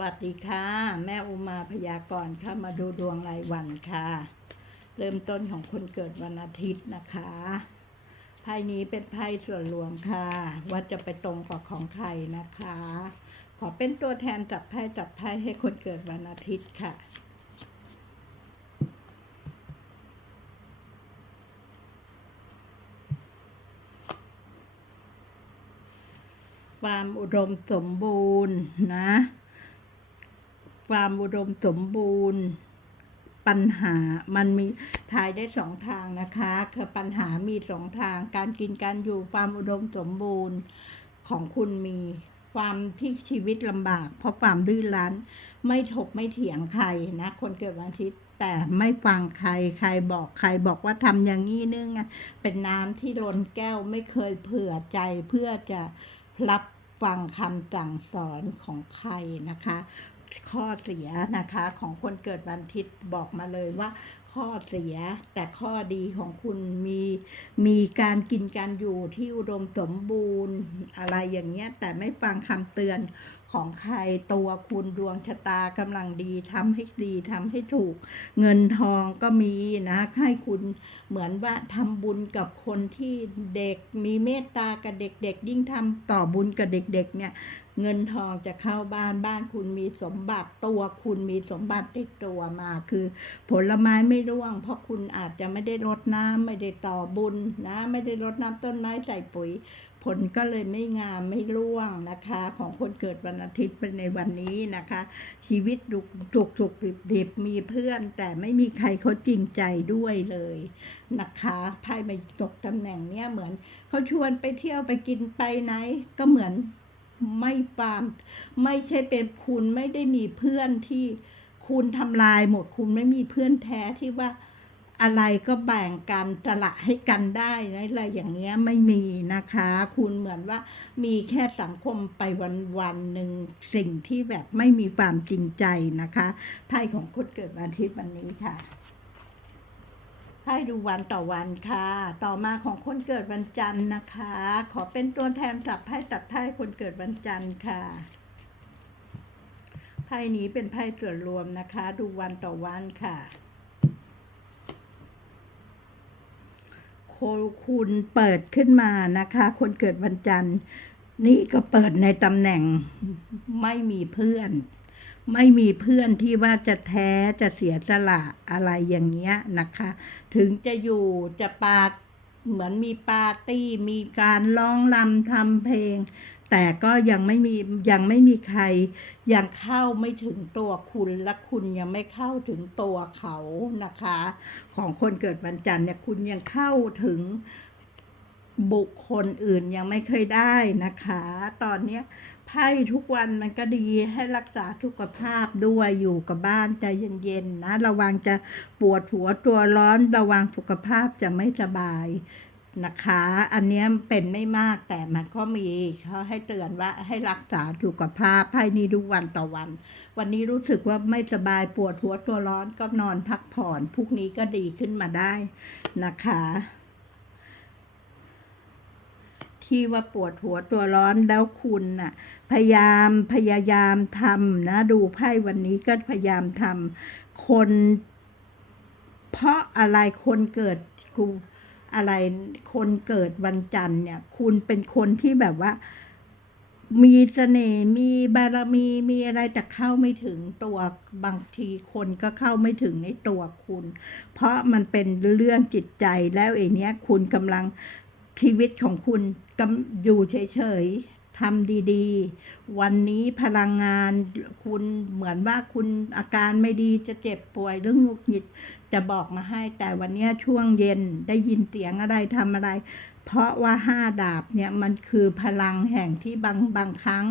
วัสดีค่ะ แม่อุมาพยากรณ์ค่ะมาดูดวงรายวันค่ะ เริ่มต้นของคนเกิดวันอาทิตย์นะคะไพ่นี้เป็นไพ่ส่วนรวมค่ะ ว่าจะไปตรงกับของใครนะคะ ขอเป็นตัวแทนจับไพ่จับไพ่ให้คนเกิดวันอาทิตย์ค่ะความอุดมสมบูรณ์นะ ความอุดมสมบูรณ์ปัญหามันมีทายได้สองทางนะคะคือปัญหามีสองทาง การกินการอยู่ความอุดมสมบูรณ์ของคุณมีความที่ชีวิตลำบาก เพราะความดื้อรั้น ไม่ถกไม่เถียงใครนะ คนเกิดวันอาทิตย์แต่ไม่ฟังใครใครบอกใครบอกว่าทำอย่างนี้นึงเป็นน้ำที่โดนแก้วไม่เคยเผื่อใจเพื่อจะรับฟังคำสั่งสอนของใครนะคะ ข้อเสียนะคะ ของคนเกิดวันอาทิตย์บอกมาเลยว่า ข้อเสีย แต่ข้อดีของคุณมีมีการกินการอยู่ที่อุดมสมบูรณ์อะไรอย่างเงี้ย แต่ไม่ฟังคำเตือนของใครตัวคุณดวงชะตากำลังดีทำให้ดีทำให้ถูก เงินทองก็มีนะให้คุณเหมือนว่าทำบุญกับคนที่เด็กมีเมตตากับเด็ก ๆ ยิ่งทำต่อบุญกับเด็ก ๆ เนี่ยเงินทองจะเข้าบ้านบ้านคุณมีสมบัติตัวคุณมีสมบัติติดตัวมา คือ ผลไม้ไม่ร่วง เพราะคุณอาจจะไม่ได้รดน้ำไม่ได้ต่อบุญนะ ไม่ได้รดน้ำต้นไม้ใส่ปุ๋ย ผลก็เลยไม่งามไม่ร่วงนะคะ ของคนเกิดวันอาทิตย์เป็นในวันนี้นะคะ ชีวิตดุกดุกดุกดิบดิบมีเพื่อน แต่ไม่มีใครเขาจริงใจด้วยเลยนะคะไพ่มาตกตำแหน่งเนี้ยเหมือนเขาชวนไปเที่ยวไปกินไปไหนก็เหมือนไม่ปามไม่ใช่เป็นคุณไม่ได้มีเพื่อนที่ คุณทำลายหมดคุณไม่มีเพื่อนแท้ที่ว่าอะไรก็แบ่งกันสละให้กันได้นะอะไรอย่างเงี้ยไม่มีนะคะ คุณเหมือนว่ามีแค่สังคมไปวันวันหนึ่งสิ่งที่แบบไม่มีความจริงใจนะคะไพ่ของคนเกิดวันอาทิตย์วันนี้ค่ะให้ดูวันต่อวันค่ะ ต่อมาของคนเกิดวันจันทร์นะคะ ขอเป็นตัวแทนจับไพ่ตัดไพ่คนเกิดวันจันทร์ค่ะ พ่นี้เป็นไพ่ส่วนรวมนะคะ ดูวันต่อวันค่ะโคคุณเปิดขึ้นมานะคะ คนเกิดวันจันทร์ นี่ก็เปิดในตำแหน่งไม่มีเพื่อน ไม่มีเพื่อนที่ว่าจะแท้จะเสียสละอะไรอย่างเงี้ยนะคะ ถึงจะอยู่จะปาเหมือนมีปาร์ตี้มีการร้องรำทำเพลง แต่ก็ยังไม่มียังไม่มีใคร ยังเข้าไม่ถึงตัวคุณและคุณยังไม่เข้าถึงตัวเขานะคะ ของคนเกิดวันจันทร์เนี่ยคุณยังเข้าถึงบุคคลอื่นยังไม่เคยได้นะคะ ตอนนี้ไพ่ทุกวันมันก็ดีให้รักษาสุขภาพด้วยอยู่กับบ้านใจเย็นๆนะ ระวังจะปวดหัวตัวร้อนระวังสุขภาพจะไม่สบาย นะคะ อันนี้เป็นไม่มากแต่มันก็มีเขาให้เตือนว่าให้รักษาสุขภาพให้นี่ดูวันต่อวัน วันนี้รู้สึกว่าไม่สบายปวดหัวตัวร้อนก็นอนพักผ่อนพรุ่งนี้ก็ดีขึ้นมาได้นะคะ ที่ว่าปวดหัวตัวร้อนแล้วคุณน่ะ พยายามพยายามทำนะ ดูไพ่วันนี้ก็พยายามทำคน เพราะอะไรคนเกิดกู อะไรคนเกิดวันจันทร์เนี่ย คุณเป็นคนที่แบบว่า มีเสน่ห์มีบารมีมีอะไรแต่เข้าไม่ถึงตัวบางทีคนก็เข้าไม่ถึงในตัวคุณ เพราะมันเป็นเรื่องจิตใจแล้วไอ้เนี้ยคุณกำลังชีวิตของคุณกำอยู่เฉยๆทำดีๆ วันนี้พลังงานคุณเหมือนว่าคุณอาการไม่ดีจะเจ็บป่วยหรือหงุดหงิด จะบอกมาให้ แต่วันนี้ช่วงเย็นได้ยินเสียงอะไรทำอะไร เพราะว่าห้าดาบเนี่ยมันคือพลังแห่งที่บางบางครั้ง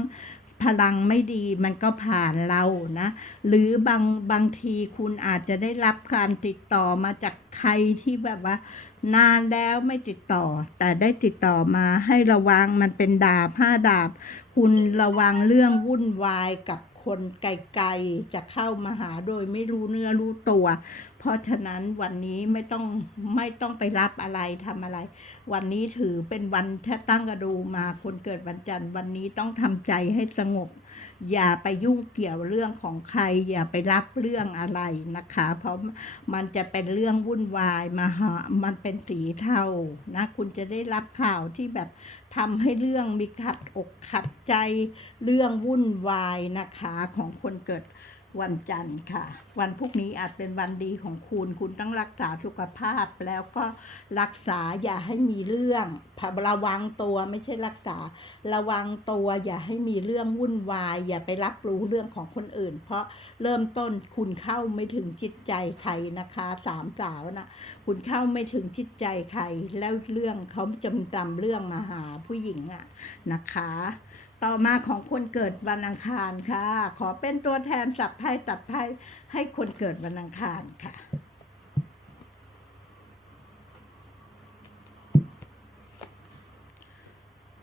พลังไม่ดีมันก็ผ่านเรานะ หรือบางบางทีคุณอาจจะได้รับการติดต่อมาจากใครที่แบบว่า นานแล้วไม่ติดต่อ แต่ได้ติดต่อมาให้ระวังมันเป็นดาบห้าดาบ คุณระวังเรื่องวุ่นวายกับ คนไกลๆจะเข้ามาหาโดยไม่รู้เนื้อรู้ตัว เพราะฉะนั้นวันนี้ไม่ต้องไม่ต้องไปรับอะไรทำอะไร วันนี้ถือเป็นวันถ้าตั้งกระดูมาคนเกิดวันจันทร์วันนี้ต้องทำใจให้สงบ อย่าไปยุ่งเกี่ยวเรื่องของใคร อย่าไปรับเรื่องอะไรนะคะ เพราะมันจะเป็นเรื่องวุ่นวายมาหามันเป็นสีเทานะคุณจะได้รับข่าวที่แบบทำให้เรื่องมีขัดอกขัดใจเรื่องวุ่นวายนะคะของคนเกิด วันจันทร์ค่ะ วันพรุ่งนี้อาจเป็นวันดีของคุณ คุณต้องรักษาสุขภาพ แล้วก็รักษาอย่าให้มีเรื่องระวังตัวไม่ใช่รักษา ระวังตัวอย่าให้มีเรื่องวุ่นวาย อย่าไปรับรู้เรื่องของคนอื่น เพราะเริ่มต้นคุณเข้าไม่ถึงจิตใจใครนะคะสามสาวนะคุณเข้าไม่ถึงจิตใจใครแล้วเรื่องเขาจำจำเรื่องมาหาผู้หญิงอะนะคะ ต่อมาของคนเกิดวันอังคารค่ะ ขอเป็นตัวแทนสับไพ่ตัดไพ่ให้คนเกิดวันอังคารค่ะ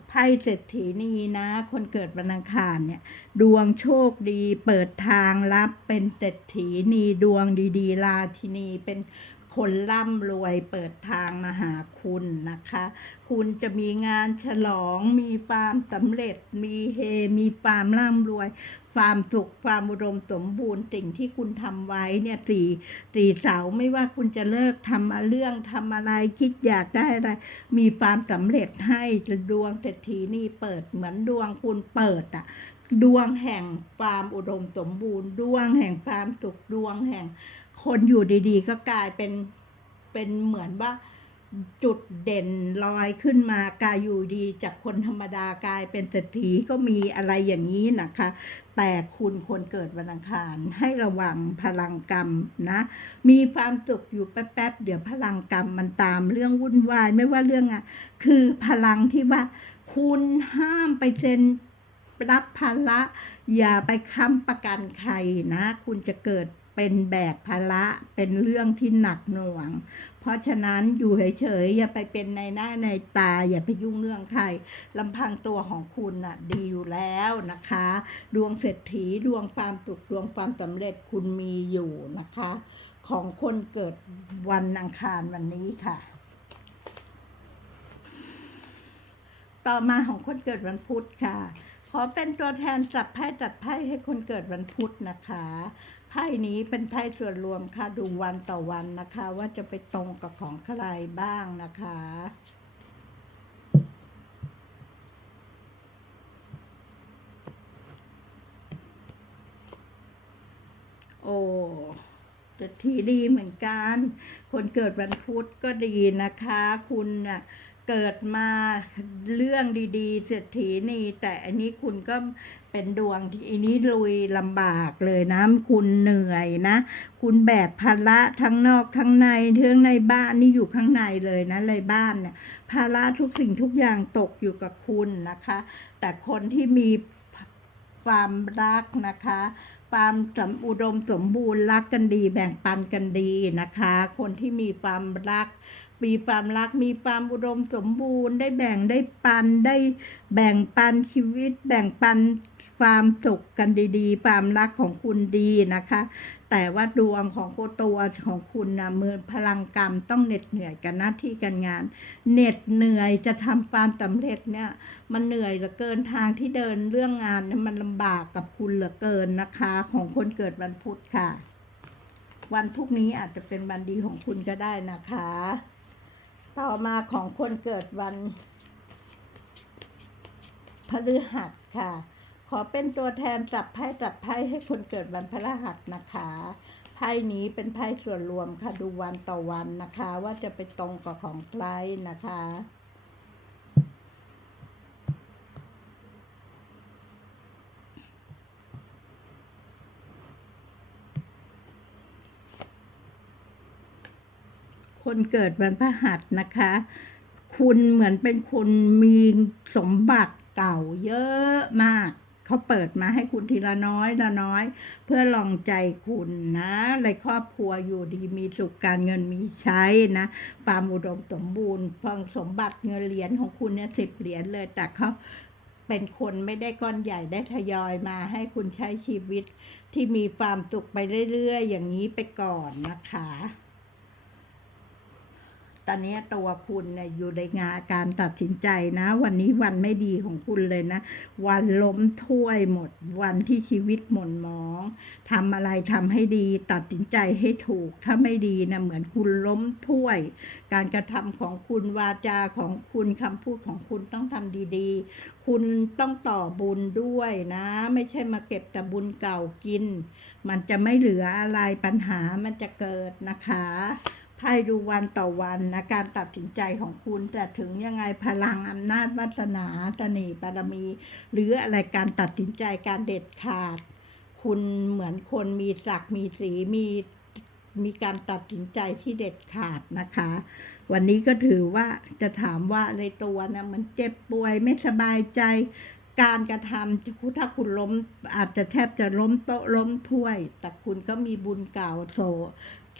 ไพ่เศรษฐีนีนะ คนเกิดวันอังคารเนี่ย ดวงโชคดีเปิดทางรับเป็นเศรษฐีนีดวงดี ๆ ราชินีเป็น คนร่ำรวยเปิดทางมาหาคุณนะคะ คุณจะมีงานฉลอง มีความสำเร็จ มีเฮ มีความร่ำรวย ความสุข ความอุดมสมบูรณ์ สิ่งที่คุณทำไว้เนี่ยสี่สี่เสาไม่ว่าคุณจะเลิกทำเรื่องทำอะไรคิดอยากได้อะไร มีความสำเร็จให้ดวงเศรษฐีนี่เปิดเหมือนดวงคุณเปิดอะดวงแห่งความอุดมสมบูรณ์ ดวงแห่งความสุข ดวงแห่ง คนอยู่ดีๆ ก็กลายเป็นเป็นเหมือนว่าจุดเด่นลอยขึ้นมากลายอยู่ดีจากคนธรรมดากลายเป็นเศรษฐีก็มีอะไรอย่างนี้นะคะ แต่คุณคนเกิดวันอังคารให้ระวังพลังกรรมนะ มีความสุขอยู่แป๊บๆเดี๋ยวพลังกรรมมันตามเรื่องวุ่นวายไม่ว่าเรื่องอะคือพลังที่ว่าคุณห้ามไปเซ็นรับภาระอย่าไปค้ำประกันใครนะ คุณจะเกิด เป็นแบกภาระเป็นเรื่องที่หนักหน่วง เพราะฉะนั้นอยู่เฉยๆอย่าไปเป็นในหน้าในตา อย่าไปยุ่งเรื่องใครลำพังตัวของคุณน่ะดีอยู่แล้วนะคะ ดวงเศรษฐีดวงความสุขดวงความสำเร็จคุณมีอยู่นะคะ ของคนเกิดวันอังคารวันนี้ค่ะต่อมาของคนเกิดวันพุธค่ะ ขอเป็นตัวแทนจับไพ่จัดไพ่ให้คนเกิดวันพุธนะคะ ไพ่นี้เป็นไพ่ส่วนรวมค่ะ ดูวันต่อวันนะคะ ว่าจะไปตรงกับของใครบ้างนะคะโอ้แต่ทีดีเหมือนกัน คนเกิดวันพุธก็ดีนะคะ คุณน่ะ เกิดมาเรื่องดีๆเศรษฐีนี่ แต่อันนี้คุณก็เป็นดวงที่อันนี้ลุยลำบากเลยนะ คุณเหนื่อยนะ คุณแบกภาระทั้งนอกทั้งในเทั้งในบ้านนี่อยู่ข้างในเลยนะในบ้านเนี่ยภาระทุกสิ่งทุกอย่างตกอยู่กับคุณนะคะ แต่คนที่มีความรักนะคะความสมอุดมสมบูรณ์รักกันดี แบ่งปันกันดีนะคะ คนที่มีความรัก มีความรักมีความอุดมสมบูรณ์ ได้แบ่งได้ปันได้แบ่งปันชีวิต แบ่งปันความสุขกันดีๆ ความรักของคุณดีนะคะ แต่ว่าดวงของโคตัวของคุณนะมือพลังกรรมต้องเหน็ดเหนื่อยกับหน้าที่การงานเหน็ดเหนื่อยจะทำความสำเร็จเนี่ย มันเหนื่อยเหลือเกินทางที่เดินเรื่องงานเนี่ยมันลำบากกับคุณเหลือเกินนะคะ ของคนเกิดวันพุธค่ะ วันพรุ่งนี้อาจจะเป็นวันดีของคุณก็ได้นะคะ ต่อมาของคนเกิดวันพฤหัสค่ะ ขอเป็นตัวแทนจับไพ่จับไพ่ให้คนเกิดวันพฤหัสนะคะไพ่นี้เป็นไพ่ส่วนรวมค่ะดูวันต่อวันนะคะ ว่าจะไปตรงกับของใครนะคะ คนเกิดวันพฤหัสนะคะ คุณเหมือนเป็นคนมีสมบัติเก่าเยอะมากเขาเปิดมาให้คุณทีละน้อยละน้อย เพื่อลองใจคุณนะในครอบครัวอยู่ดีมีสุขการเงินมีใช้นะความอุดมสมบูรณ์พองสมบัติเงินเหรียญของคุณเนี่ยสิบเหรียญเลยแต่เขาเป็นคนไม่ได้ก้อนใหญ่ได้ทยอยมาให้คุณใช้ชีวิตที่มีความสุขไปเรื่อยๆ อย่างนี้ไปก่อนนะคะ ตอนนี้ตัวคุณเนี่ยอยู่ในงานการตัดสินใจนะ วันนี้วันไม่ดีของคุณเลยนะ วันล้มถ้วยหมด วันที่ชีวิตหม่นหมองทำอะไรทำให้ดี ตัดสินใจให้ถูก ถ้าไม่ดีนะเหมือนคุณล้มถ้วย การกระทำของคุณวาจาของคุณคำพูดของคุณต้องทำดีๆ คุณต้องต่อบุญด้วยนะ ไม่ใช่มาเก็บแต่บุญเก่ากิน มันจะไม่เหลืออะไรปัญหามันจะเกิดนะคะ ไพ่ดูวันต่อวันนะการตัดสินใจของคุณแต่ถึงยังไงพลังอำนาจวาสนาตนีบารมี หรืออะไรการตัดสินใจการเด็ดขาด คุณเหมือนคนมีศักดิ์มีสีมีมีการตัดสินใจที่เด็ดขาดนะคะ วันนี้ก็ถือว่าจะถามว่าในตัวนะมันเจ็บป่วยไม่สบายใจ การกระทำถ้าคุณล้มอาจจะแทบจะล้มโต๊ะล้มถ้วย แต่คุณก็มีบุญเก่าโส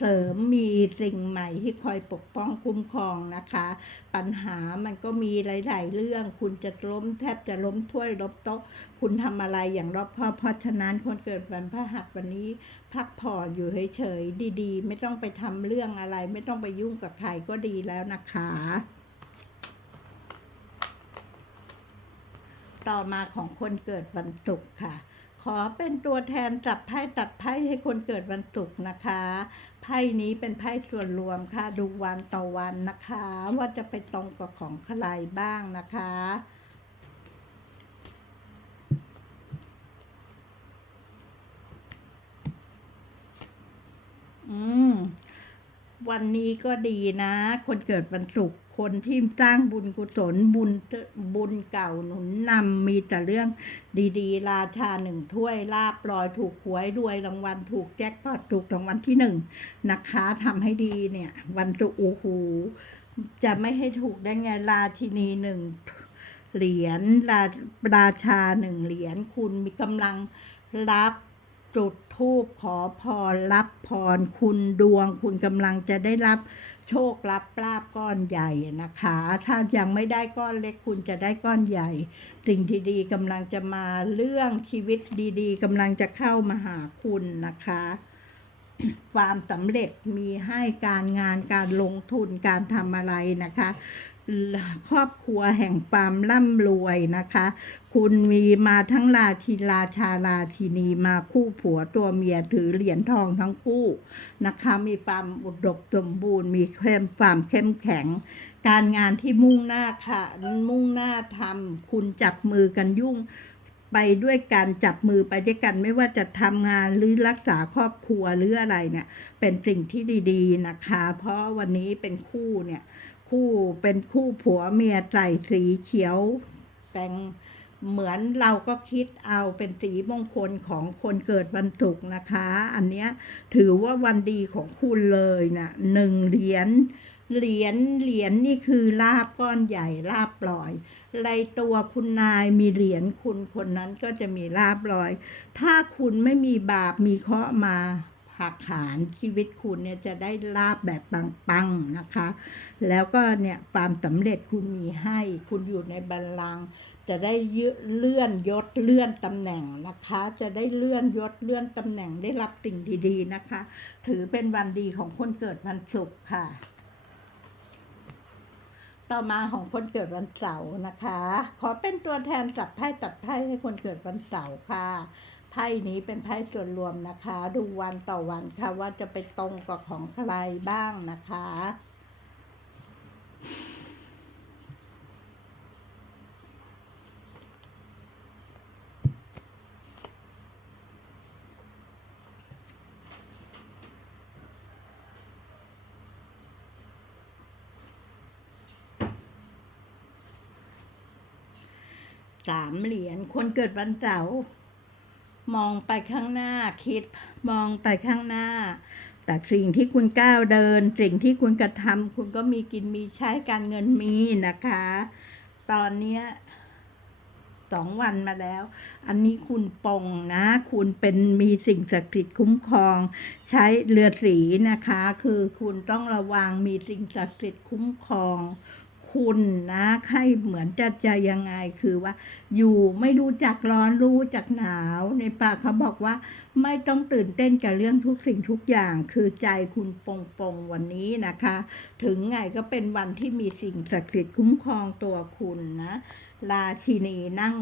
เสริมมีสิ่งใหม่ที่คอยปกป้องคุ้มครองนะคะ ปัญหามันก็มีหลาย ๆ เรื่อง คุณจะล้มแทบจะล้มถ้วยล้มโต๊ะ คุณทำอะไรอย่างรอบคอบเพราะฉะนั้นคนเกิดวันพฤหัสวันนี้ พักผ่อนอยู่เฉยๆดีๆ ไม่ต้องไปทำเรื่องอะไร ไม่ต้องไปยุ่งกับใครก็ดีแล้วนะคะต่อมาของคนเกิดวันศุกร์ค่ะ ขอเป็นตัวแทนจับไพ่ตัดไพ่ให้คนเกิดวันศุกร์นะคะไพ่นี้เป็นไพ่ส่วนรวมค่ะ ดูวันต่อวันนะคะ ว่าจะไปตรงกับของใครบ้างนะคะ อืม วันนี้ก็ดีนะ คนเกิดวันศุกร์คนที่สร้างบุญกุศลบุญบุญเก่าหนุนนำมีแต่เรื่องดีๆ ราชาหนึ่งถ้วยลาบลอยถูกหวยรวยรางวัลถูกแจ็คพอตถูกรางวัลที่หนึ่งนะคะทำให้ดีเนี่ย วันตุโอ้โหจะไม่ให้ถูกได้ไงราชินีหนึ่งเหรียญราราชาหนึ่งเหรียญคุณมีกำลังรับ จุดทูบขอพรรับพรคุณดวง คุณกำลังจะได้รับโชครับลาบก้อนใหญ่นะคะ ถ้ายังไม่ได้ก้อนเล็กคุณจะได้ก้อนใหญ่ สิ่งที่ดีกำลังจะมาเรื่องชีวิตดีๆกำลังจะเข้ามาหาคุณนะคะความสำเร็จมีให้การงานการลงทุนการทำอะไรนะคะ ครอบครัวแห่งความร่ำรวยนะคะ คุณมีมาทั้งราชิราชาราชินีมาคู่ผัวตัวเมียถือเหรียญทองทั้งคู่นะคะ มีความอุดมสมบูรณ์ มีเข้มความเข้มแข็ง การงานที่มุ่งหน้าค่ะ มุ่งหน้าทำคุณจับมือกันยุ่งไปด้วยกันจับมือไปด้วยกันไม่ว่าจะทำงานหรือรักษาครอบครัวหรืออะไรเนี่ย เป็นสิ่งที่ดี ๆนะคะ เพราะวันนี้เป็นคู่เนี่ย คู่เป็นคู่ผัวเมียใส่สีเขียว แต่งเหมือนเราก็คิดเอาเป็นสีมงคลของคนเกิดวันศุกร์นะคะ อันเนี้ยถือว่าวันดีของคุณเลยนะหนึ่งเหรียญเหรียญเหรียญนี่คือลาบก้อนใหญ่ลาบปล่อยในตัวคุณนายมีเหรียญคุณคนนั้นก็จะมีลาบลอย ถ้าคุณไม่มีบาปมีเคราะห์มา หักหานชีวิตคุณเนี่ยจะได้ลาบแบบปังๆนะคะ แล้วก็เนี่ยความสำเร็จคุณมีให้ คุณอยู่ในบัลลังก์จะได้เลื่อนยศเลื่อนตำแหน่งนะคะ จะได้เลื่อนยศเลื่อนตำแหน่งได้รับสิ่งดีๆนะคะ ถือเป็นวันดีของคนเกิดวันศุกร์ค่ะ ต่อมาของคนเกิดวันเสาร์นะคะ ขอเป็นตัวแทนจับไพ่ตัดไพ่ให้คนเกิดวันเสาร์ค่ะ ไพ่นี้เป็นไพ่ส่วนรวมนะคะ ดูวันต่อวันค่ะว่าจะไปตรงกับของใครบ้างนะคะ สามเหรียญคนเกิดวันเสาร์ มองไปข้างหน้าคิดมองไปข้างหน้า แต่สิ่งที่คุณก้าวเดิน สิ่งที่คุณกระทำคุณก็มีกินมีใช้การเงินมีนะคะ ตอนเนี้สองวันมาแล้ว อันนี้คุณปงนะ คุณเป็นมีสิ่งศักดิ์สิทธิ์คุ้มครอง ใช้เรือสีนะคะ คือคุณต้องระวังมีสิ่งศักดิ์สิทธิ์คุ้มครอง คุณนะให้เหมือนจะจะยังไงคือว่า อยู่ไม่รู้จักร้อนรู้จักหนาว ในป่าเขาบอกว่า ไม่ต้องตื่นเต้นกับเรื่องทุกสิ่งทุกอย่าง คือใจคุณปงปงวันนี้นะคะ ถึงไงก็เป็นวันที่มีสิ่งศักดิ์สิทธิ์คุ้มครองตัวคุณนะราชินีนั่ง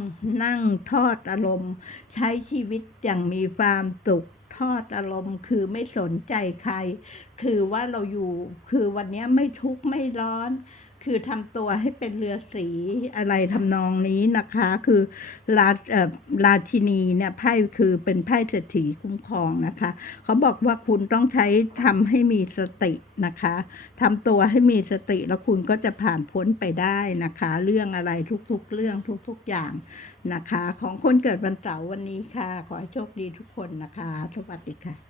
นั่งทอดอารมณ์ ใช้ชีวิตอย่างมีความสุขทอดอารมณ์คือไม่สนใจใคร คือว่าเราอยู่คือวันนี้ไม่ทุกข์ไม่ร้อน คือทำตัวให้เป็นเรือสีอะไรทำนองนี้นะคะ คือราเอ่อราชินีเนี่ยไพ่คือเป็นไพ่เศรษฐีคุ้มครองนะคะ เขาบอกว่าคุณต้องใช้ทำให้มีสตินะคะทำตัวให้มีสติแล้วคุณก็จะผ่านพ้นไปได้นะคะ เรื่องอะไรทุกๆ เรื่องทุก ๆอย่างนะคะ ของคนเกิดวันเสาร์วันนี้ค่ะ ขอให้โชคดีทุกคนนะคะ สวัสดีค่ะ